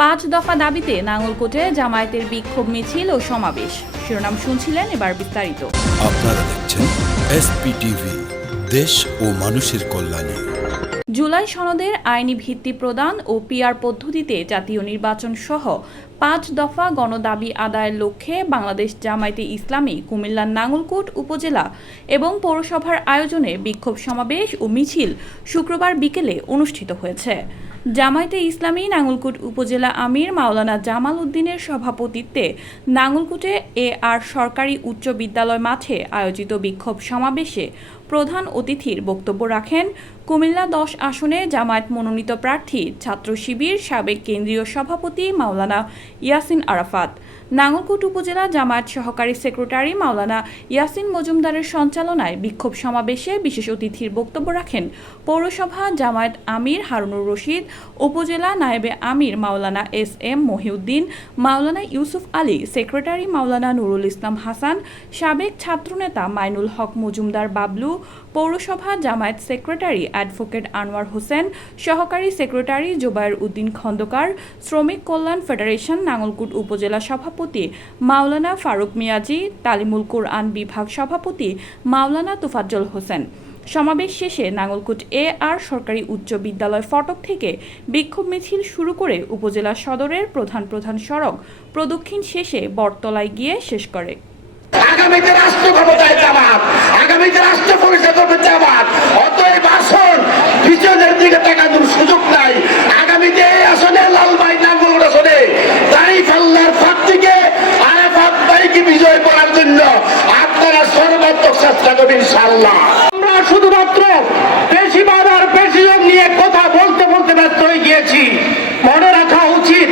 5 দফা দাবিতে নাঙ্গলকোটে জামায়াতের বিক্ষোভ মিছিল ও সমাবেশ। শিরোনাম শুনছিলেন, এবার বিস্তারিত। আপনারা দেখছেন এসপিটিভি, দেশ ও মানুষের কল্যাণে। জুলাই সনদের আইনি ভিত্তি প্রদান ও পিআর পদ্ধতিতে জাতীয় নির্বাচন সহ 5 দফা গণদাবি আদায়ের লক্ষ্যে বাংলাদেশ জামায়াতে ইসলামী কুমিল্লার নাঙ্গলকোট উপজেলা এবং পৌরসভার আয়োজনে বিক্ষোভ সমাবেশ ও মিছিল শুক্রবার বিকেলে অনুষ্ঠিত হয়েছে। জামায়াতে ইসলামী নাঙ্গলকোট উপজেলা আমির মাওলানা জামাল উদ্দিনের সভাপতিত্বে নাঙ্গলকোটে আর সরকারি উচ্চ বিদ্যালয় মাঠে আয়োজিত বিক্ষোভ সমাবেশে প্রধান অতিথির বক্তব্য রাখেন কুমিল্লা 10 আসনে জামায়াত মনোনীত প্রার্থী ছাত্র শিবির সাবেক কেন্দ্রীয় সভাপতি মাওলানা ইয়াসিন আরাফাত। নাঙ্গলকোট উপজেলা জামায়াত সহকারী সেক্রেটারি মাওলানা ইয়াসিন মজুমদারের সঞ্চালনায় বিক্ষোভ সমাবেশে বিশেষ অতিথির বক্তব্য রাখেন পৌরসভা জামায়াত আমির হারুনুর রশিদ, উপজেলা নায়েবে আমির মাওলানা SM মহিউদ্দিন, মাওলানা ইউসুফ আলী, সেক্রেটারি মাওলানা নুরুল ইসলাম হাসান, সাবেক ছাত্রনেতা মাইনুল হক মজুমদার বাবলু, পৌরসভা জামায়াত সেক্রেটারি অ্যাডভোকেট আনোয়ার হোসেন, সহকারী সেক্রেটারি জোবায়ের উদ্দিন খন্দকার, শ্রমিক কল্যাণ ফেডারেশন নাঙ্গলকোট উপজেলা সভাপতি মাওলানা ফারুক মিয়াজি, তালিমুল কোরআন বিভাগ সভাপতি মাওলানা তোফাজ্জল হোসেন। সমাবেশ শেষে নাঙ্গলকোট আর সরকারি উচ্চ বিদ্যালয় ফটক থেকে বিক্ষোভ মিছিল শুরু করে উপজেলা সদরের প্রধান সড়ক প্রদক্ষিণ শেষে বটতলায় গিয়ে শেষ করে। আগামীতে রাষ্ট্র ক্ষমতায় জামাত, আগামীতে রাষ্ট্র পরিষদ হবে জামাত। অতএব আসন পিছনের দিকে তাকানোর সুযোগ নাই। আগামীতে এই আসনে লালমাই নাঙ্গলকোট আসনে তারিফ আল্লাহর প্রার্থীকে আরাফাত ভাইকে বিজয় করার জন্য আপনারা সর্বাত্মক চেষ্টা করবেন ইনশাআল্লাহ। আমরা শুধুমাত্র বেশিবার আর বেশিজন নিয়ে কথা বলতে ব্যস্ত হয়ে গিয়েছি। মনে রাখা উচিত,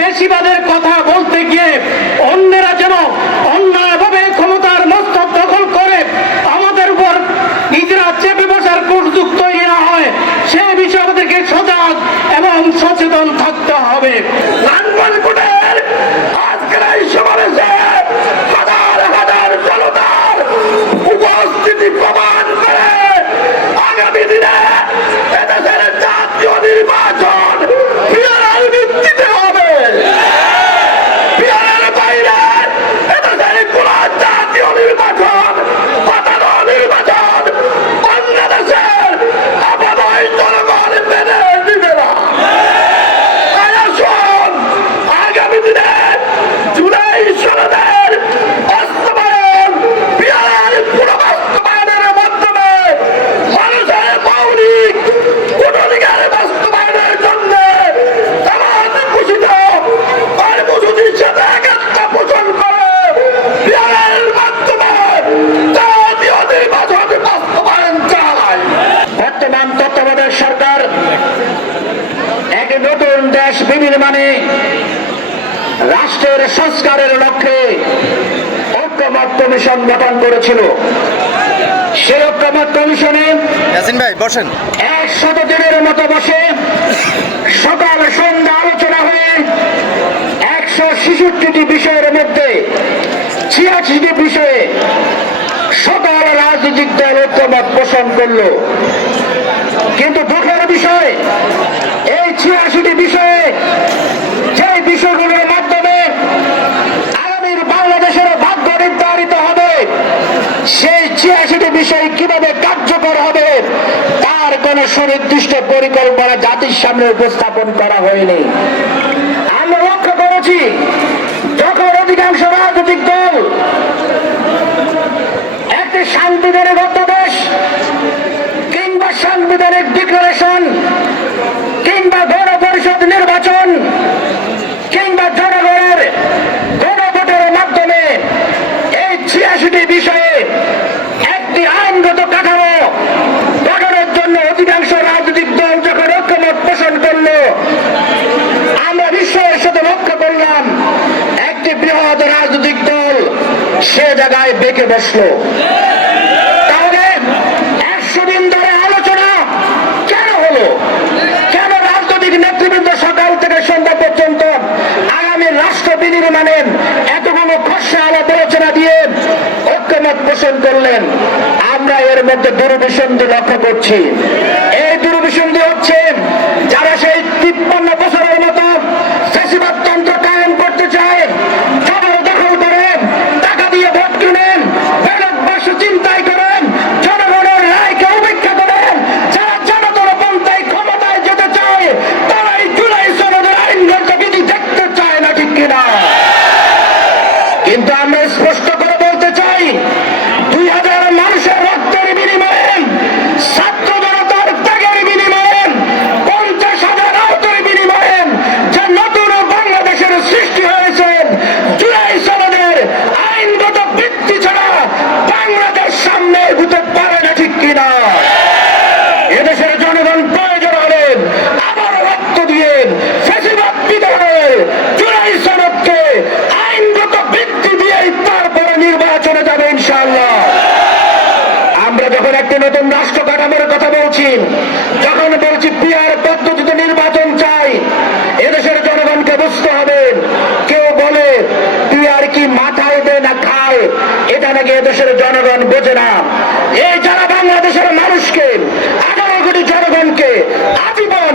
বেশিবাদের কথা বলতে গিয়ে অন্যেরা যেন অন্যায়ভাবে ক্ষমতার মস্তক দখল করে আমাদের উপর নিজেরা চেপে বসার সুযোগ তৈরি না হয়, সে বিষয়ে আমাদেরকে সজাগ এবং সচেতন থাকতে হবে। নাঙ্গলকোটের আজকের এই সমাবেশে হাজার জনতার উপস্থিতি প্রমাণ করে আগামী দিনে এদেশের জাতীয় নির্বাচন পিয়ারের ভিত্তিতে হবে। পিয়ারের বাইরে এদেশের কোন জাতীয় নির্বাচন, পাতানো নির্বাচন বাংলাদেশের আপাতত জনগণ মেনে দিবে না। আসুন আগামী দিনে জুলাই সনদের বাস্তবায়ন, পিয়ারের পুনঃবাস্তবায়নের মাধ্যমে মানুষের মৌলিক অধিকার বাস্তবায়নের জন্য জামাত ঘোষিত কর্মসূচির সাথে একাত্মতা পোষণ করে পিয়ারের মাধ্যমে জাতীয় নির্বাচন বাস্তবায়ন চালায়। বর্তমান তত্ত্বাবধায়ক সরকার এক নতুন দেশ বিনির্মাণে রাষ্ট্রের সংস্কারের লক্ষ্যে ঐক্যমত কমিশন গঠন করেছিল। সেই ঐক্যমত কমিশনে 100 দিনের মতো বসে সকাল সন্ধ্যা আলোচনা হয়ে 166টি বিষয়ের মধ্যে 86টি বিষয়ে সকল রাজনৈতিক দল ঐক্যমত পোষণ করল। কিন্তু দুঃখের বিষয়, এই 86টি বিষয়ে যে বিষয়গুলোর মাধ্যমে আগামীর বাংলাদেশের ভাগ্য নির্ধারিত হবে, সেই 86টি বিষয় কিভাবে কার্যকর হবে তার কোন সুনির্দিষ্ট পরিকল্পনা জাতির সামনে উপস্থাপন করা হয়নি। আমরা লক্ষ্য করেছি, যখন অধিকাংশ রাজনৈতিক দল একটি সাংবিধানিক অধ্যাদেশ কিংবা সাংবিধানিক ডিক্লারেশন কিংবা গণপরিষদ নির্বাচন কিংবা জনগণের গণভোটের মাধ্যমে এই 86টি বিষয়ে একটি আইনগত কাঠামো গঠনের জন্য অধিকাংশ রাজনৈতিক দল যখন ঐক্যমত পোষণ করল, আমরা বিস্ময়ের সাথে লক্ষ্য করলাম একটি বৃহৎ রাজনৈতিক দল সে জায়গায় বেঁকে বসলো। তাহলে 100 দিন ধরে আলোচনা কেন হলো? কেন রাজনৈতিক নেতৃবৃন্দ সকাল থেকে সন্ধ্যা পর্যন্ত আগামী রাষ্ট্র বিনির্মাণের এতগুলো খসড়া আলাপ আলোচনা দিয়ে ঐক্যমত পোষণ করলেন? আমরা এর মধ্যে দুর্বিসন্ধি লক্ষ্য করছি। এই দুর্বিসন্ধি হচ্ছে, যারা সেই 53 বছরের মতো পিআর পদ্ধতিতে নির্বাচন চাই। এদেশের জনগণকে বুঝতে হবে, কেউ বলে পিআর কি মাথায় দেয় না খায়, এটা নাকি এদেশের জনগণ বোঝে না। এই যারা বাংলাদেশের মানুষকে, 18 কোটি জনগণকে আজীবন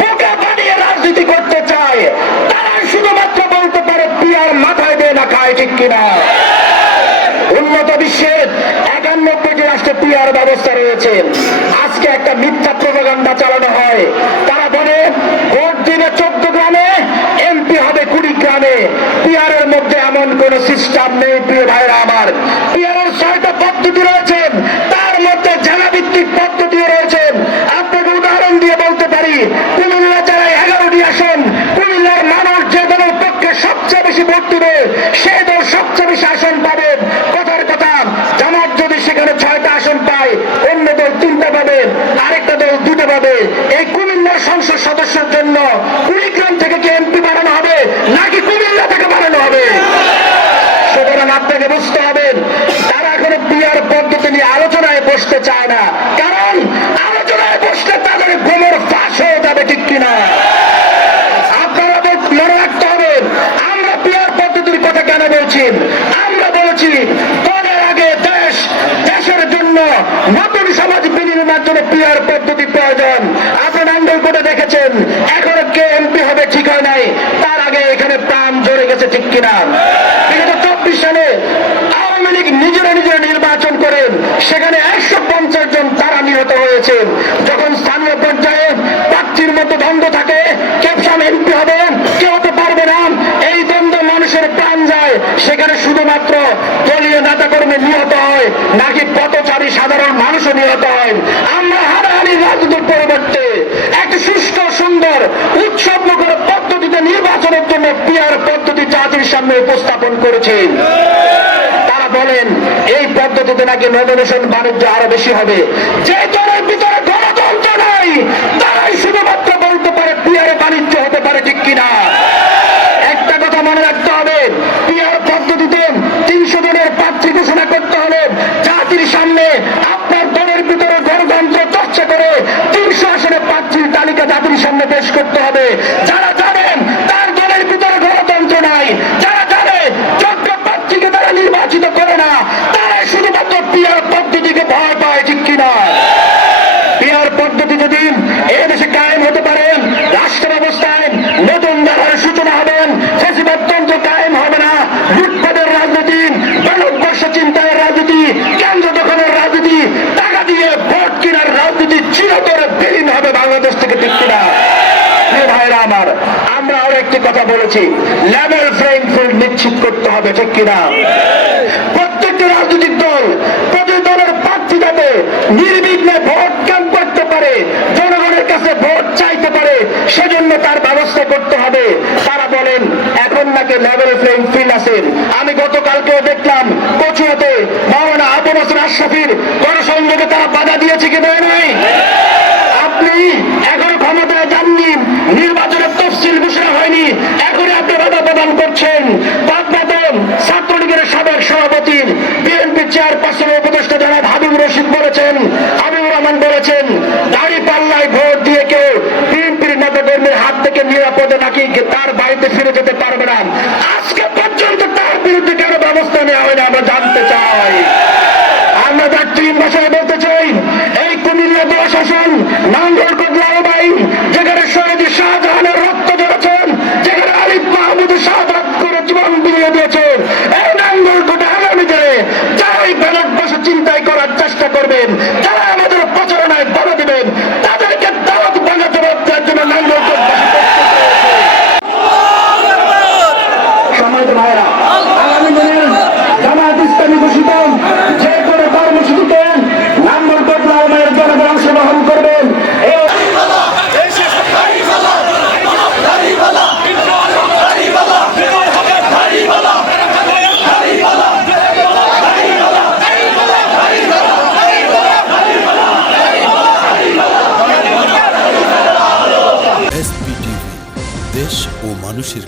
বোকা বানিয়ে রাজনীতি করতে চায়, তারা শুধুমাত্র বলতে পারে পিআর মাথায় দেয় না খায়, ঠিক কিনা? উন্নত বিশ্বের 91টি রাষ্ট্রে পিআর ব্যবস্থা রয়েছে। আজকে একটা মিথ্যা প্রোপাগান্ডা চালানো হয়, তারা বলে ভোট দিবে 14 গ্রামে, এমপি হবে 20 গ্রামে। পিআর এর মধ্যে এমন কোন সিস্টেম নেই প্রিয় ভাইরা আমার। পিআর এর 6টা পদ্ধতি রয়েছে, তার মধ্যে জেলা ভিত্তিক পদ্ধতি রয়েছে। আপনাকে উদাহরণ দিয়ে বলতে পারি, কুমিল্লা জেলায় 11টি আসন, কুমিল্লার মানুষ যে দলের পক্ষে সবচেয়ে বেশি ভোট দিবে সে দল সবচেয়ে বেশি আসন পাবে। কথার কথা, জামাত যদি সেখানে 6টা আসন পায়, অন্য দল 3টা পাবে, আরেকটা দল 2টা পাবে। এই কুমিল্লার সংসদ সদস্যের জন্য কুড়িগ্রাম থেকে কি এমপি বানানো হবে নাকি কুমিল্লা থেকে বানানো হবে? সুতরাং আপনাকে বুঝতে হবে, তারা এখনো পিআর পদ্ধতি নিয়ে আলোচনায় বসতে চায় না, কারণ আলোচনায় বসলে তাদের গোমর ফাঁস হয়ে যাবে, ঠিক কিনা? আপনারা মনে রাখতে হবে, আমরা পিআর পদ্ধতির কথা কেন বলছি? আমরা বলেছি দলের আগে দেশের জন্য নতুন সমাজ বিনির্মাণের জন্য পিআর পদ্ধতি প্রয়োজন। আপনি নাঙ্গলকোটে দেখেছেন, এখন কে এমপি হবে ঠিক হয় নাই, তার আগে এখানে প্রাণ ঝরে গেছে, ঠিক কিনা? 2024 সালে আওয়ামী লীগ নিজেরা নির্বাচন করেন, সেখানে 150 জন তারা নিহত হয়েছে। যখন স্থানীয় পর্যায়ে প্রার্থীর মধ্যে দ্বন্দ্ব থাকে, ক্যাপশন এমপি হবে, কেউ হতে পারবে না, এই দ্বন্দ্ব মানুষের প্রাণ যায়, সেখানে শুধুমাত্র দলীয় নেতা কর্মী নিহত হয় নাকি পথচারী সাধারণ মানুষও নিহত হয়। আমরা হারাহারি রাজনীতির পরিবর্তে একটি সুষ্ঠু সুন্দর উৎসবমুখর পদ্ধতিতে নির্বাচনের জন্য পিআর পদ্ধতি জাতির সামনে উপস্থাপন করেছে। তারা বলেন এই পদ্ধতিতে নাকি নমিনেশন বাণিজ্য আরো বেশি হবে। যে দলের ভিতরে গণতন্ত্র নাই, তারাই শুধুমাত্র বলতে পারে পিআর বাণিজ্য হতে পারে, ঠিক কিনা? একটা কথা মনে রাখতে হবে, পিআর পদ্ধতিতে 300 জনের প্রার্থী ঘোষণা করতে হলে জাতির সামনে আপনার দলের ভিতরে গণতন্ত্র চর্চা করে 300 আসনের প্রার্থীর তালিকা জাতির সামনে পেশ করতে হবে। যারা জানেন তার দলের ভিতরে গণতন্ত্র নাই, যারা জানে যোগ্য প্রার্থীকে তারা নির্বাচিত করে না, তারা শুধুমাত্র পিআর পদ্ধতিকে ভয় পায়, ঠিক কিনা? পিআর পদ্ধতি যদি এদেশে কায়েম হতে পারে, রাষ্ট্র ব্যবস্থায় নতুন ধারার সূচনা হবেন, ফ্যাসিবাদতন্ত্র কায়েম হবে না, লুটপাটের রাজনীতি, ভারতবর্ষ চিন্তায়ের রাজনীতি, কেন্দ্র দখলের রাজনীতি, টাকা দিয়ে ভোট কেনার রাজনীতি চিরতরে বিলীন হবে বাংলাদেশ থেকে, ঠিক কিনা? ভাইরা আমার, আমরা আরো একটি কথা বলেছি, লেভেল প্লেইং ফিল্ড নিশ্চিত করতে হবে, ঠিক কিনা? প্রত্যেকটি রাজনৈতিক দল, প্রতি দলের প্রার্থী যাতে নির্বিঘ্নে ভোট ক্যাম্প করতে পারে, জনগণের কাছে ভোট চাইতে পারে, সেজন্য তার ব্যবস্থা করতে হবে। তারা বলেন এখন নাকি লেভেল প্লেইং ফিল্ড আছে। আমি গতকালকেও দেখলাম কচুয়াতে মাওলানা আবু বকর আশরাফির গণসংযোগে তারা বাধা দিয়েছে কি দেয় নাই? আপনি এখন ক্ষমতায় যাননি, নির্বাচনের তফসিল ঘোষণা হয়নি, এখনই আপনি বাধা প্রদান করছেন। বাগদাদন ছাত্রলীগের সাবেক সভাপতি, বিএনপি চেয়ারপারসনের উপদেষ্টা জনাব হাবিবুর রশিদ বলেছেন, হাবিবুর রহমান বলেছেন, দাড়ি পাল্লায় ভোট দিয়ে কেউ বিএনপির নেতাকর্মীর হাত থেকে নিরাপদে নাকি তার বাড়িতে ফিরে যেতে পারবে না। আজকে পর্যন্ত তার বিরুদ্ধে কেন ব্যবস্থা নেওয়া হয়নি আমরা জানতে চাই। আমরা যাত্রীর ভাষায় বলতে চাই, এই কুমিল্লা প্রশাসন নাঙ্গলকোট লালবাই, যেখানে শহীদ শাহজাহানের রক্ত ঝরেছেন, যেখানে আলিফ মাহমুদ শাহাদাত করে জীবন বিলিয়ে দিয়েছেন, এই নাঙ্গলকোটে আগামী দিনে যারাই ব্যালট বসে চিন্তাই করার চেষ্টা করবেন, যারা আমাদের প্রচারণায় বাধা দিবেন, তাদেরকে দাওয়াত ভাঙা জবাব দেওয়ার জন্য নাঙ্গলকোট সমাজ ভাইরা, আগামী দিনে জামায়াত ইসলামী ঘোষিত যে কোনো কর্মসূচিতে নাঙ্গলকোট লালমাইয়ের জনগণ অংশগ্রহণ করবেন। SPTV, দেশ ও মানুষের